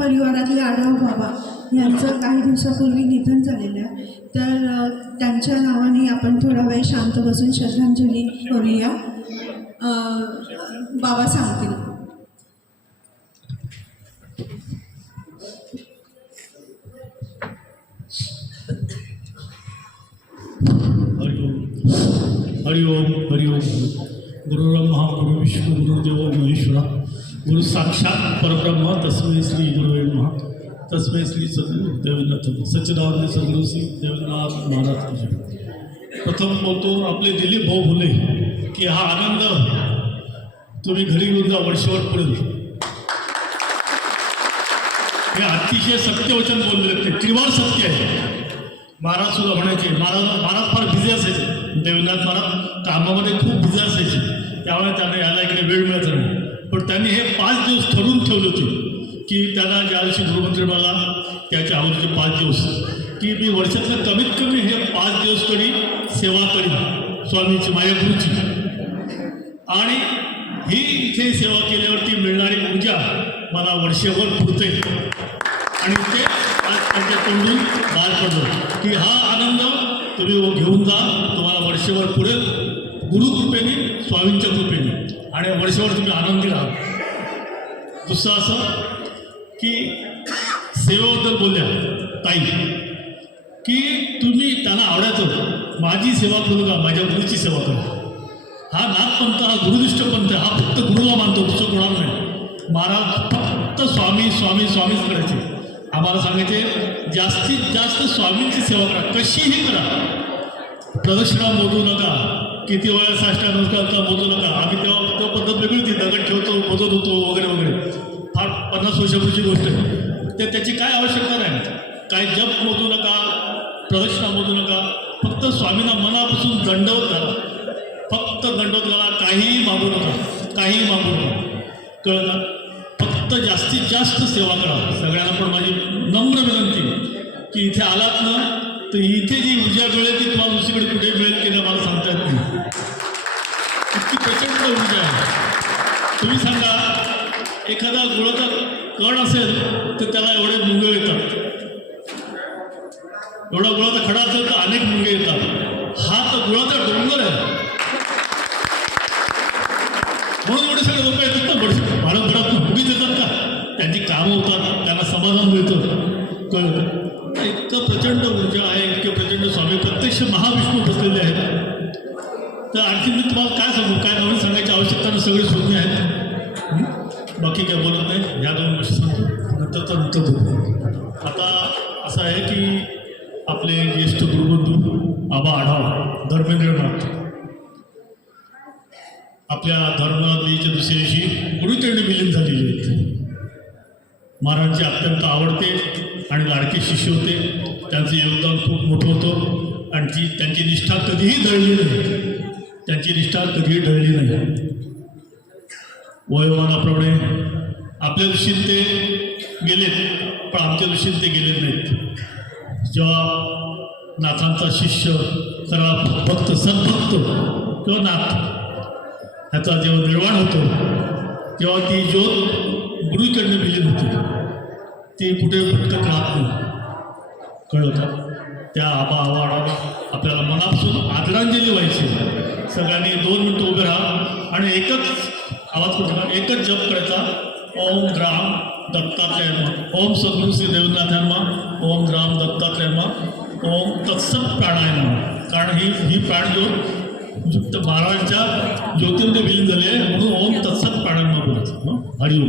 परिवारातले आढाव बाबा यांचं काही दिवसापूर्वी निधन झालेलं आहे, तर त्यांच्या नावाने आपण थोडा वेळ शांत बसून श्रद्धांजली करूया. बाबा सांगतील. हरिओम हरिओम. गुरुब्रह्मा गुरु विष्णू गुरुदेव महेश्वरा गुरु साक्षात परब्रह्म तस्मै श्री गुरुवे नमः. तस्मै श्री सद्गुरु देवेंद्रनाथ सच्चिदानंद सद्गुरु श्री देवेंद्रनाथ महाराज की जय. प्रथम बोलतो आपले दिलीप भाऊ बोले की हा आनंद तुम्ही घरी घेऊन जा वर्षभरपर्यंत. हे अतिशय सत्यवचन बोलले, ते त्रिवार सत्य आहे. महाराज सुद्धा म्हणायचे, महाराज फार बिझी असायचे. देवेंद्रनाथ महाराज कामामध्ये खूप बिझी असायचे, त्यामुळे त्यांना यायला इकडे वेळ मिळत नाही. पण त्यांनी हे 5 दिवस ठरवून ठेवले होते की त्याला ज्या दिवशी गृहमंत्री मला त्याच्या अगोदरचे 5 दिवस की मी वर्षातलं कमीत कमी हे 5 दिवस तरी सेवा करीन स्वामीची, माझ्या गुरुची. आणि ही इथे सेवा केल्यावरती मिळणारी ऊर्जा मला वर्षभर पुरते. आणि ते आज त्यांच्या तोंडून बाहेर पडलं की हा आनंद तुम्ही घेऊन जा, तुम्हाला वर्षभर पुरेल गुरुकृपेने, स्वामींच्या कृपेने, आणि वर्षभर तुम्ही आनंदी राहा. दुसरं असं की सेवेबद्दल बोलल्या ताई की तुम्ही त्यांना आवडायचं माझी सेवा करू का, माझ्या गुरुची सेवा करा. हा नाथपंथ, हा गुरुनिष्ठ पंथ, हा फक्त गुरुला मानतो, दुसरं कोणाला नाही. महाराज फक्त स्वामी स्वामी स्वामीच करायचे. आम्हाला सांगायचे जास्तीत जास्त स्वामींची सेवा करा, कशीही करा. प्रदक्षिणा मोजू नका, किती वेळा साष्टांग नमस्कार मोजू नका. आम्ही तेव्हा तो पद्धत वेगळी होती, दगड ठेवतो, मोजत होतो वगैरे वगैरे. फार 50 वर्षापूर्वीची गोष्ट आहे. त्याची काय आवश्यकता नाही. काय जप मोजू नका, प्रदक्षिणा मोजू नका. फक्त स्वामींना मनापासून दंडवत घाला, फक्त दंडवत घाला. काहीही मागू नका, काहीही मागू नका. कळलं ना? फक्त जास्तीत जास्त सेवा करा. सगळ्यांना पण माझी नम्र विनंती की इथे आलात ना तर इथे जी ऊर्जा मिळेल ती तुम्हाला दुसरीकडे कुठे मिळेल की नाही मला सांगता येत नाही. इतकी प्रचंड ऊर्जा आहे. तुम्ही सांगा, एखादा गुळाचा कण असेल तर त्याला एवढे मुंगे येतात, एवढा गुळाचा खडा असेल तर अनेक मुंगे येतात. हा तर गुळाचा डोंगर आहे. म्हणून एवढे सगळे लोक येतात ना, भारतभरात मुंगीच येतात का? त्यांची कामं होतात, त्यांना समाधान मिळतं. कळलं? इतकं प्रचंड ऊर्जा आहे, इतके प्रचंड स्वामी प्रत्यक्ष महाविष्णू बसलेले आहेत. तर आणखी मी तुम्हाला काय सांगू, काय नवीन सांगायची आवश्यकता नाही, सगळे शोधणे आहेत. बाकी काय बोलत नाही. ह्या 2 गोष्टी सांगतो, नंतर बोलतो. आता असं आहे की आपले ज्येष्ठ गुरुबंधू आबा आढाव धर्मेंद्रनाथ आपल्या धर्मदिनाच्या दुसऱ्या दिवशी गुरुचरणी विलीन झालेले आहेत. महाराजांचे अत्यंत आवडते आणि लाडके शिष्य होते. त्यांचं योगदान खूप मोठं होतं आणि त्यांची निष्ठा कधीही ढळली नाही. त्यांची निष्ठा कधीही ढळली नाही. वयोमानाप्रमाणे आपल्या दृष्टीने ते गेलेत, पण आमच्या दृष्टीने ते गेले नाहीत. जेव्हा नाथांचा शिष्य खरा भक्त, सद्भक्त किंवा नाथ ह्याचा जेव्हा निर्वाण होतो तेव्हा ती ज्योत गुरुचरणी विलीन होते. ती कुठे भटकत राहत नाही. कळलं का? त्या आबा आपल्याला मनापासून आदरांजली व्हायची. सगळ्यांनी 2 मिनिटं उभे राहा आणि एकच आवाज करू, एकच जप करायचा. ओम ग्राम दत्तात्रय नमः, ओम सद्गुरु श्री देवेंद्रनाथ नमः, ओम ग्राम दत्तात्रय नमः, ओम तत्सत प्राणाय नमः. कारण ही प्राणज्योत महाराजांच्या ज्योतीमध्ये विलीन झाले म्हणून ओम तत्सत प्राणाय नमः बोलायचं. हरिओम.